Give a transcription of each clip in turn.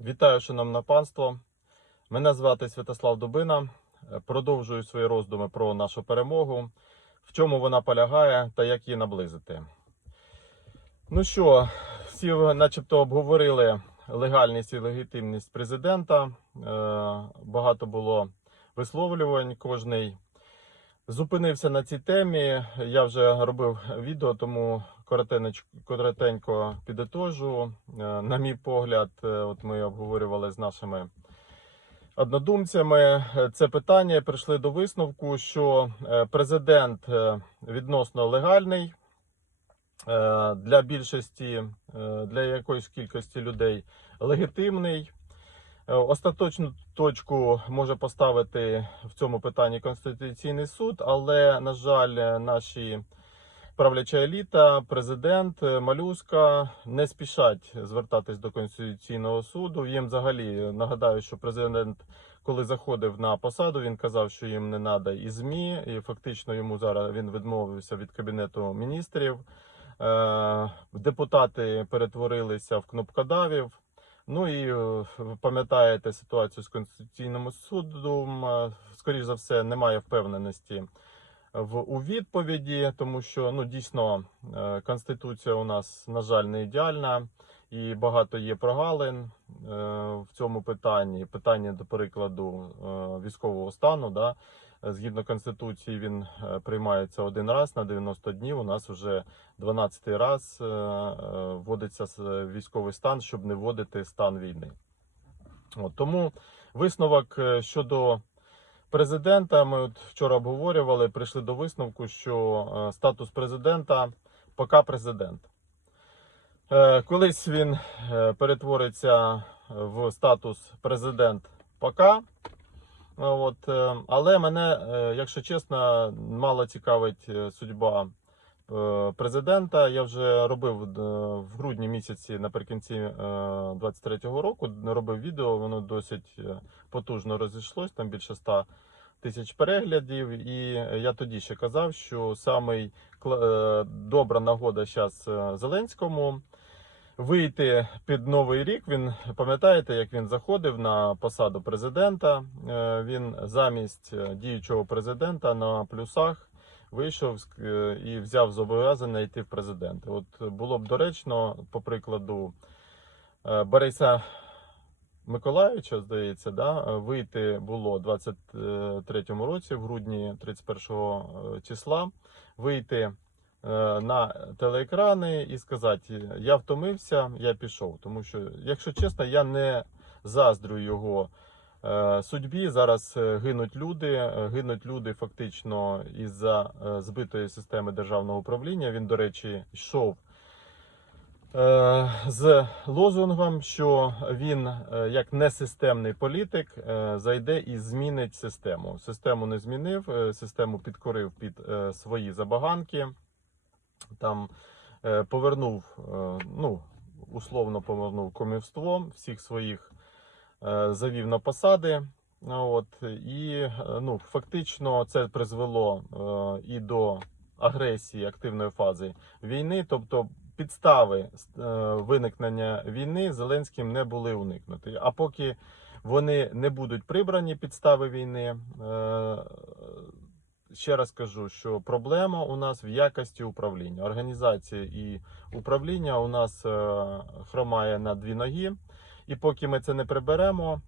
Вітаю, шановне панство. Мене звати Святослав Дубина. Продовжую свої роздуми про нашу перемогу, в чому вона полягає та як її наблизити. Ну що, всі начебто обговорили легальність і легітимність президента. Е, Багато було висловлювань. Кожний зупинився на цій темі. Я вже робив відео, тому коротенько підытожу. Е, На мій погляд, е, от ми обговорювали з нашими однодумцями е, це питання. Прийшли до висновку, що президент відносно легальний для більшості, для якоїсь кількості людей легітимний. Остаточну точку може поставити в цьому питанні Конституційний суд, але, на жаль, наші правляча еліта, президент, е, Малюска не спішать звертатись до Конституційного суду. Їм взагалі нагадаю, що президент, коли заходив на посаду, він казав, що їм не треба і ЗМІ, і фактично йому зараз він відмовився від кабінету міністрів. Е, Депутати перетворилися в кнопкодавів. Ну і е, ви пам'ятаєте ситуацію з Конституційним судом. Е, Скоріш за все, немає впевненості в у відповіді, тому що ну дійсно е, конституція у нас на жаль не ідеальна, і багато є прогалин е, в цьому питанні. Питання до прикладу е, військового стану. Да, згідно конституції, він приймається один раз на 90 днів. У нас вже 12-й раз вводиться військовий стан, щоб не вводити стан війни. От, тому висновок щодо президента. Ми от вчора обговорювали, прийшли до висновку, що е, статус президента поки президент. Е, Колись він е, перетвориться в статус президент поки. От, але мене, якщо чесно, мало цікавить судьба президента. Я вже робив в грудні місяці наприкінці е, 23-го року. Робив відео, воно досить потужно розійшлось, там більше 100 тисяч переглядів. І я тоді ще казав, що самий кла- е, добра нагода зараз Зеленському. Вийти під новий рік. Він пам'ятаєте, як він заходив на посаду президента. Е, Він замість е, діючого президента на плюсах вийшов е, і взяв зобов'язання йти в президенти. От було б доречно, по прикладу е, Бориса Миколаївича, здається, да, е, вийти було у 23-му році, в грудні 31 числа, вийти е, на телеекрани і сказати: я втомився, я пішов. Тому що, якщо чесно, я не заздрю його е, судьбі. Зараз е, гинуть люди, е, гинуть люди фактично із-за е, збитої системи державного управління. Він, до речі, йшов. Е, З лозунгом, що він, е, як несистемний політик, е, зайде і змінить систему. Систему не змінив, систему підкорив під свої забаганки там повернув, ну, условно повернув комівство, всіх своїх завів на посади. От, і ну, фактично це призвело і до агресії активної фази війни. Тобто підстави е, виникнення війни Зеленським не були уникнуті. А поки вони не будуть прибрані підстави війни, е, ще раз кажу, що проблема у нас в якості управління. Організація і управління у нас е, хромає на дві ноги, і поки ми це не приберемо,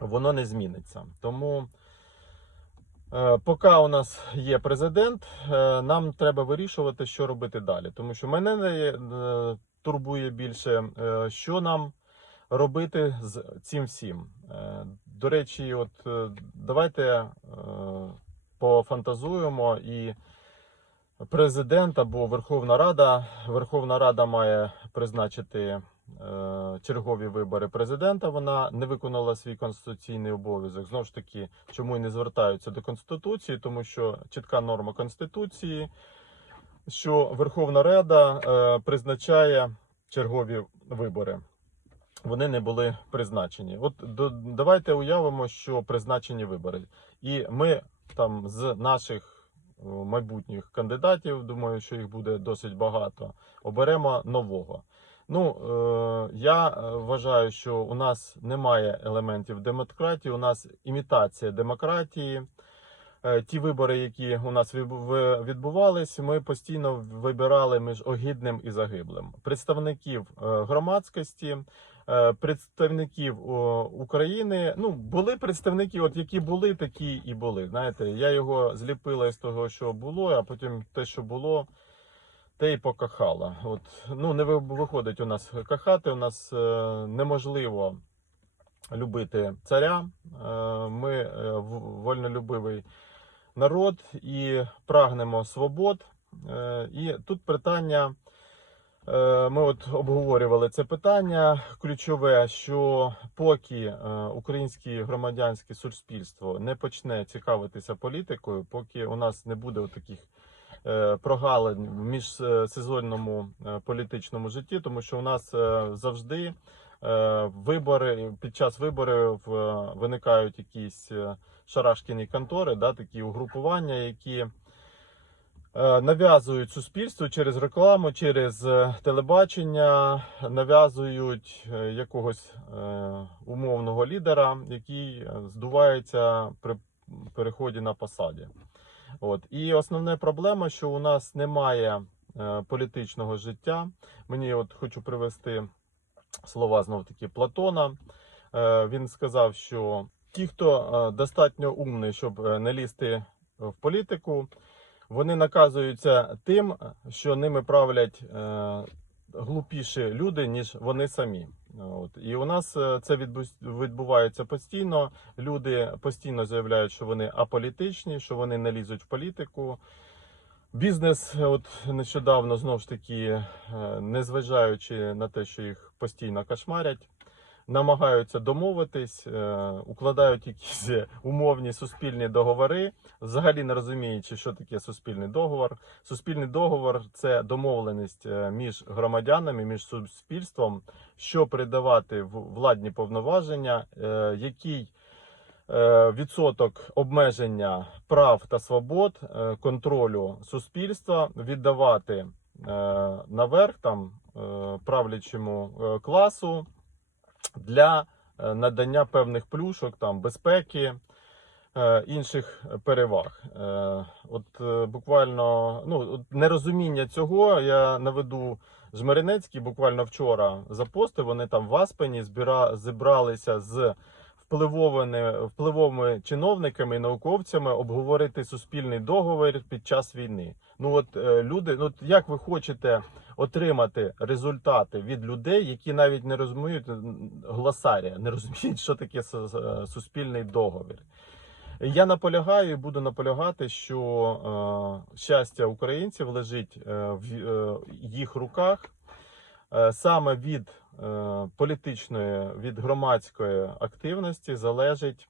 воно не зміниться. Тому. Е, Поки у нас є президент, е, нам треба вирішувати, що робити далі. Тому що мене не, е, турбує більше, що нам робити з цим всім. До речі, от давайте пофантазуємо і президент або Верховна Рада. Верховна Рада має призначити чергові вибори президента. Вона не виконала свій конституційний обов'язок. Знову ж таки, чому і не звертаються до конституції, тому що чітка норма конституції, що Верховна Рада е, призначає чергові вибори. Вони не були призначені. От до, давайте уявимо, що призначені вибори, і ми там з наших е, майбутніх кандидатів, думаю, що їх буде досить багато. Оберемо нового. Ну, е, я е, вважаю, що у нас немає елементів демократії, у нас імітація демократії. Е, Ті вибори, які у нас відбу- відбувались, ми постійно вибирали між огідним і загиблим. Представників е, громадськості, е, представників о, України. Ну, були представники, от які були, такі і були. Знаєте, я його зліпила з того, що було, а потім те, що було, те й покахала. От, ну, не виходить у нас кахати, у нас е, неможливо любити царя. Е, ми е, вольнолюбивий народ і прагнемо свобод. Е, І тут питання. е, Ми от обговорювали це питання. Ключове, що поки е, українське громадянське суспільство не почне цікавитися політикою, поки у нас не буде таких прогалин в міжсезонному е, політичному житті, тому що у нас е, завжди е, вибори під час виборів е, виникають якісь е, шарашкіні контори, да, такі угрупування, які е, нав'язують суспільству через рекламу, через е, телебачення, нав'язують е, якогось е, умовного лідера, який е, здувається при переході на посаді. От. І основна проблема, що у нас немає е, політичного життя. Мені от хочу привести слова знов таки Платона. Е, він сказав, що ті, хто е, достатньо умний, щоб е, не лізти в політику, вони наказуються тим, що ними правлять е, глупіші люди, ніж вони самі. От. І у нас е, це відбу- відбувається постійно. Люди постійно заявляють, що вони аполітичні, що вони не лізуть в політику. Бізнес, от нещодавно знову ж таки, е, незважаючи на те, що їх постійно кошмарять, намагаються домовитись, е, укладають якісь умовні суспільні договори, взагалі не розуміючи, що таке суспільний договор. Суспільний договор це домовленість е, між громадянами, між суспільством, що придавати в владні повноваження, е, який відсоток обмеження прав та свобод, контролю суспільства віддавати наверх там правлячому класу для е, надання певних плюшок, там безпеки. е, Інших переваг, Е, от буквально ну нерозуміння цього я наведу Жмеринецький буквально вчора запостив. Вони там в Аспені збира, зібралися з впливовими чиновниками і науковцями обговорити суспільний договір під час війни. Ну от е, люди, ну от як ви хочете отримати результати від людей, які навіть не розуміють гласарія, не розуміють, що таке суспільний договір. Я наполягаю і буду наполягати, що е, щастя українців лежить е, в е, їх руках Е, саме від е, політичної, від громадської активності залежить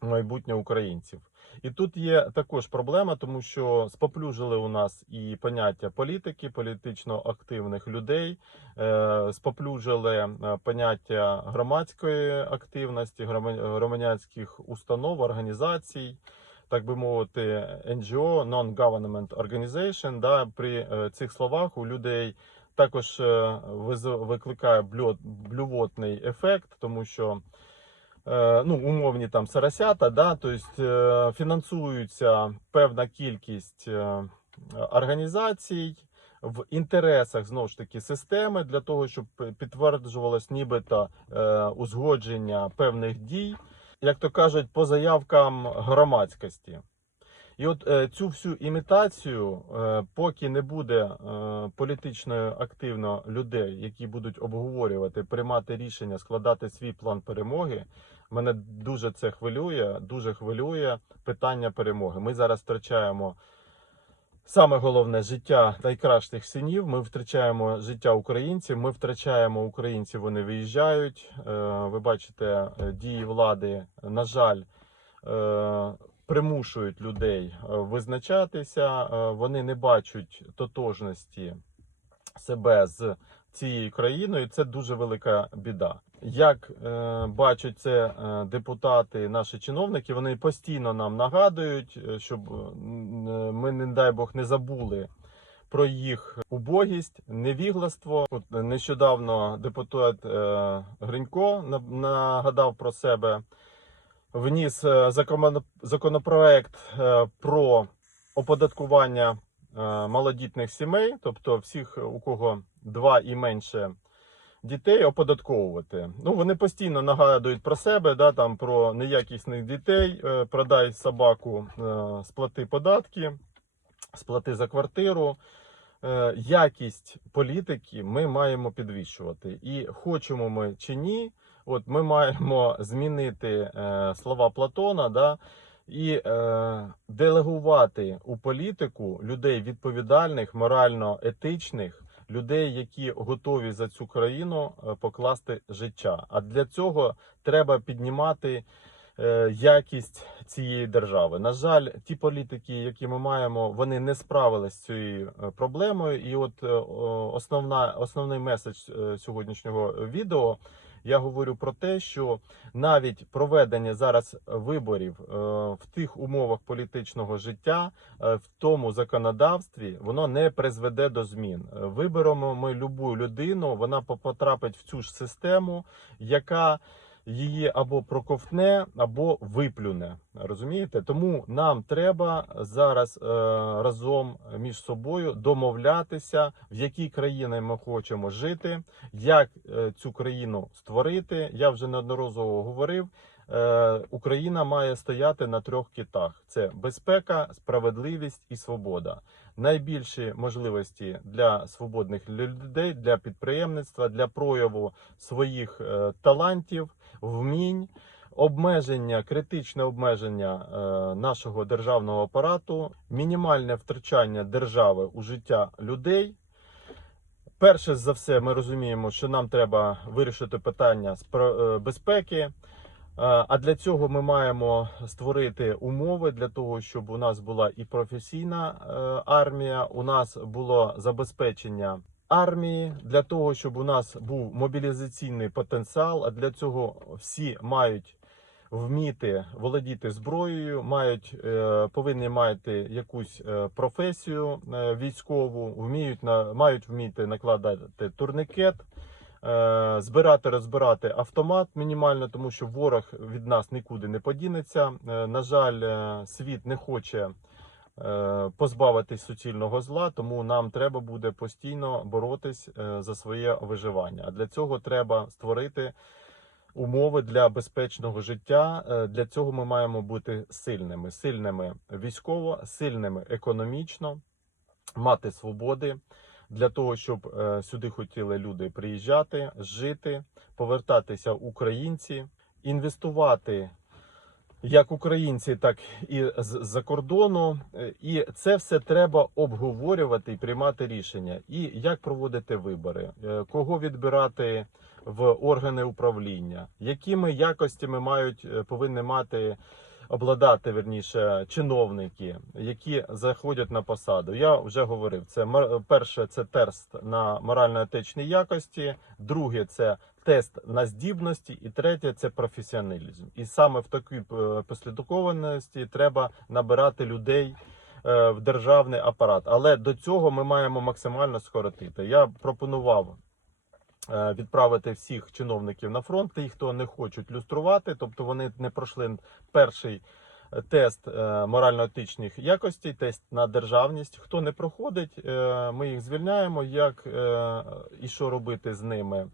майбутнє українців. І тут є також проблема, тому що споплюжили у нас і поняття політики, політично активних людей, е, споплюжили е, поняття громадської активності, грома- громадянських установ, організацій. Так би мовити, NGO, Non-Government Organization, да, при е, цих словах у людей також викликає блювотний ефект, тому що ну, умовні там сарасята, да, тобто е, фінансується певна кількість е, організацій в інтересах знову ж таки системи для того, щоб підтверджувалось нібито е, узгодження певних дій, як то кажуть, по заявкам громадськості. І от е, цю всю імітацію, е, поки не буде е, політично активно людей, які будуть обговорювати, приймати рішення, складати свій план перемоги, мене дуже це хвилює, дуже хвилює питання перемоги. Ми зараз втрачаємо саме головне життя найкращих синів. Ми втрачаємо життя українців. Ми втрачаємо українців. Вони виїжджають. Е, Ви бачите е, дії влади, на жаль. е, примушують людей визначатися, вони не бачать тотожності себе з цією країною. Це дуже велика біда. Як е, бачать це е, депутати, наші чиновники, вони постійно нам нагадують, е, щоб е, ми, не дай Бог, не забули про їх убогість, невігластво. От нещодавно депутат е, Гринько нагадав про себе, вніс закон- законопроект е, про оподаткування е, малодітних сімей, тобто всіх, у кого два і менше дітей, оподатковувати. Ну вони постійно нагадують про себе, да, там про неякісних дітей, е, продай собаку, е, сплати податки, сплати за квартиру. Е, Якість політики ми маємо підвищувати. І хочемо ми чи ні, от ми маємо змінити слова Платона, да, і е, делегувати у політику людей відповідальних, морально етичних, людей, які готові за цю країну е, покласти життя. А для цього треба піднімати е, якість цієї держави. На жаль, ті політики, які ми маємо, вони не справились з цією е, проблемою. І от основна, основний меседж сьогоднішнього відео. Я говорю про те, що навіть проведення зараз виборів е, в тих умовах політичного життя, е, в тому законодавстві, воно не призведе до змін. Виберемо ми любу людину, вона по- потрапить в цю ж систему, яка її або проковтне, або виплюне. Розумієте? Тому нам треба зараз е, разом між собою домовлятися, в якій країні ми хочемо жити, як е, цю країну створити. Я вже неодноразово говорив. Е, Україна має стояти на трьох китах: це безпека, справедливість і свобода. Найбільші можливості для свободних людей, для підприємництва, для прояву своїх е, талантів, вмінь, обмеження, критичне обмеження е, нашого державного апарату, мінімальне втручання держави у життя людей. Перше за все, ми розуміємо, що нам треба вирішити питання з е, безпеки. А для цього ми маємо створити умови для того, щоб у нас була і професійна е, армія, у нас було забезпечення армії, для того, щоб у нас був мобілізаційний потенціал. А для цього всі мають вміти володіти зброєю, мають е, повинні мати якусь е, професію військову, вміють мають вміти накладати турникет. Е, Збирати, розбирати автомат мінімально, тому що ворог від нас нікуди не подінеться. Е, На жаль, е, світ не хоче позбавитись суцільного зла, тому нам треба буде постійно боротись за своє виживання. А для цього треба створити умови для безпечного життя. Для цього ми маємо бути сильними, сильними військово, сильними економічно, мати свободи. Для того щоб е, сюди хотіли люди приїжджати, жити, повертатися українці, інвестувати як українці, так і з-за кордону. Е, І це все треба обговорювати і приймати рішення. І як проводити вибори, Е, кого відбирати в органи управління, якими якостями мають повинні мати. Обладати верніше чиновники, які заходять на посаду. Я вже говорив. Це перше, це тест на морально-етичні якості. Друге, це тест на здібності, і третє це професіоналізм. І саме в такій е, послідовності треба набирати людей е, в державний апарат. Але до цього ми маємо максимально скоротити. Я пропонував. Е, Відправити всіх чиновників на фронт, тих, хто не хочуть люструвати, тобто вони не пройшли перший е, тест е, морально-етичних якостей, тест на державність. Хто не проходить, ми їх звільняємо. Як і що робити з ними?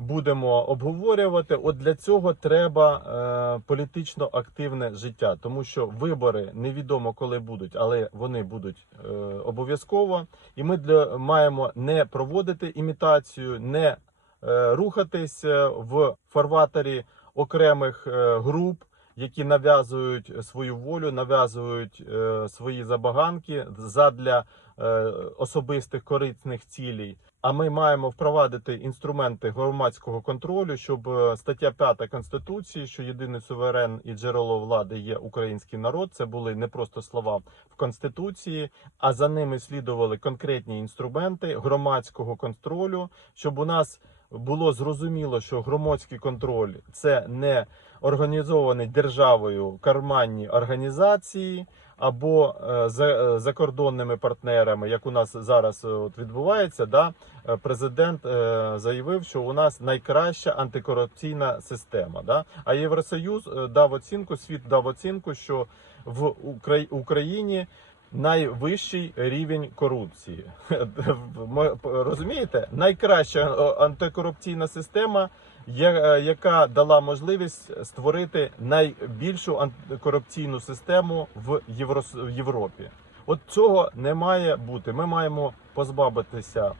Будемо обговорювати. От для цього треба е, політично активне життя, тому що вибори невідомо коли будуть, але вони будуть е, обов'язково. І ми для маємо не проводити імітацію, не е, рухатись е, в фарватері окремих е, груп. Які нав'язують свою волю, нав'язують е, свої забаганки задля е, особистих корисних цілей. А ми маємо впровадити інструменти громадського контролю, щоб е, стаття 5 конституції, що єдиний суверен і джерело влади є український народ. Це були не просто слова в конституції, а за ними слідували конкретні інструменти громадського контролю, щоб у нас було зрозуміло, що громадський контроль це не організовані державою карманні організації або е, за, е, закордонними партнерами, як у нас зараз е, от відбувається, да, президент заявив, що у нас найкраща антикорупційна система. Да? А Євросоюз дав оцінку, світ дав оцінку, що в Украї- Україні найвищий рівень корупції. Розумієте? Найкраща е, антикорупційна система, е, яка дала можливість створити найбільшу антикорупційну систему в Європі. От цього не має бути. Ми маємо позбавитися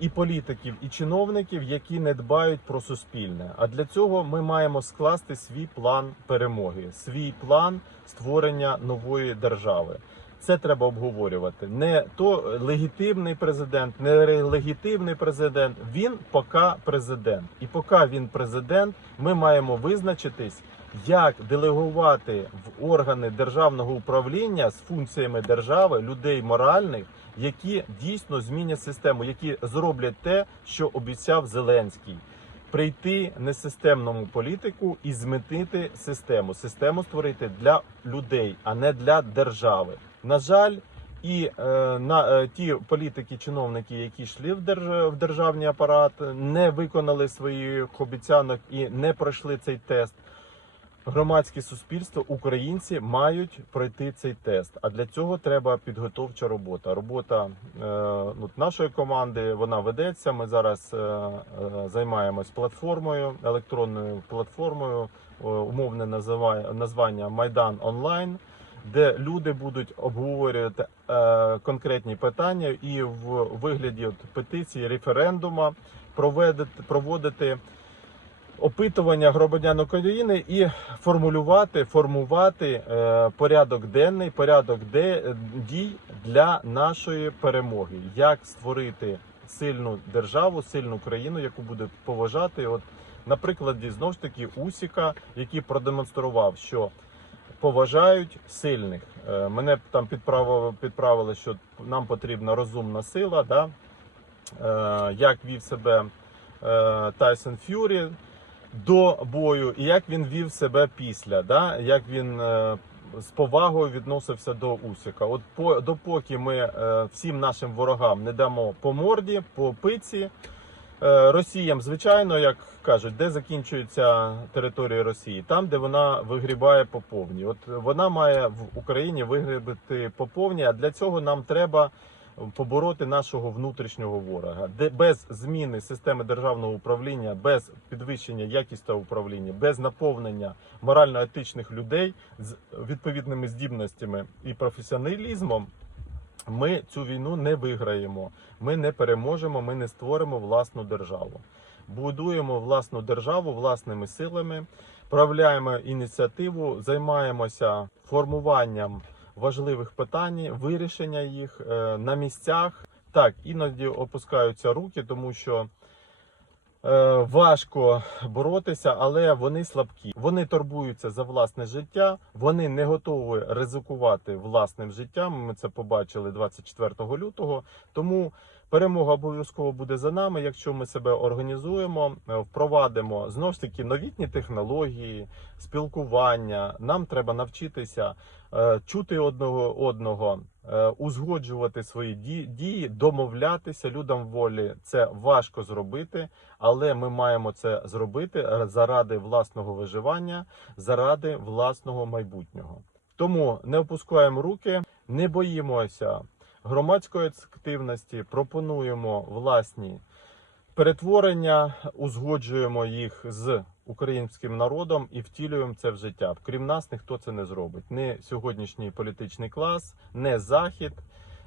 і політиків, і чиновників, які не дбають про суспільне. А для цього ми маємо скласти свій план перемоги, свій план створення нової держави. Це треба обговорювати. Не то легітимний президент, не легітимний президент. Він поки президент. І поки він президент, ми маємо визначитись, як делегувати в органи державного управління з функціями держави людей моральних, які дійсно змінять систему, які зроблять те, що обіцяв Зеленський. Прийти несистемному політику і змінити систему. Систему створити для людей, а не для держави. На жаль, і е, на е, ті політики, чиновники, які йшли в, держ, в державний апарат, не виконали своїх обіцянок і не пройшли цей тест. Громадське суспільство, українці мають пройти цей тест. А для цього треба підготовча робота. Робота е, ну, нашої команди вона ведеться. Ми зараз е, е, займаємось платформою, електронною платформою, е, умовне називає названня Майдан онлайн, де люди будуть обговорювати е, конкретні питання і в вигляді от, петиції, референдума проведити, проводити опитування громадян України і формулювати, формувати е, порядок денний, порядок де, дій для нашої перемоги. Як створити сильну державу, сильну країну, яку буде поважати. От на прикладі знов ж таки Усіка, який продемонстрував, що поважають сильних. Е, Мене там підправили, підправили, що нам потрібна розумна сила. Да? Е, Як вів себе е, Тайсон Ф'юрі до бою, і як він вів себе після, да? як він з повагою відносився до Усіка. От по, допоки ми всім нашим ворогам не дамо по морді, по пиці. Е, Росіям, звичайно, як кажуть, де закінчується територія Росії, там, де вона вигрібає по повній. От вона має в Україні вигрібити по повній, а для цього нам треба побороти нашого внутрішнього ворога, де без зміни системи державного управління, без підвищення якісті управління, без наповнення морально-етичних людей з відповідними здібностями і професіоналізмом. Ми цю війну не виграємо, ми не переможемо, ми не створимо власну державу. Будуємо власну державу власними силами, проявляємо ініціативу, займаємося формуванням важливих питань, вирішення їх е, на місцях. Так, іноді опускаються руки, тому що важко боротися, але вони слабкі. Вони турбуються за власне життя, вони не готові ризикувати власним життям. Ми це побачили 24 лютого. Тому перемога обов'язково буде за нами, якщо ми себе організуємо, е, впровадимо знову ж таки новітні технології, спілкування. Нам треба навчитися е, чути одного одного, е, узгоджувати свої дії, домовлятися людям волі. Це важко зробити, але ми маємо це зробити заради власного виживання, заради власного майбутнього. Тому не опускаємо руки, не боїмося громадської активності, пропонуємо власні перетворення, узгоджуємо їх з українським народом і втілюємо це в життя. Крім нас, ніхто це не зробить. Не сьогоднішній політичний клас, не захід.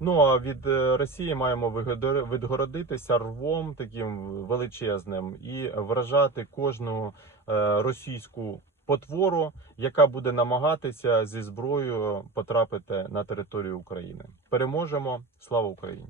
Ну а від е, Росії маємо відгородитися рвом таким величезним і вражати кожну е, російську потвору, яка буде намагатися зі зброєю потрапити на територію України. Переможемо! Слава Україні!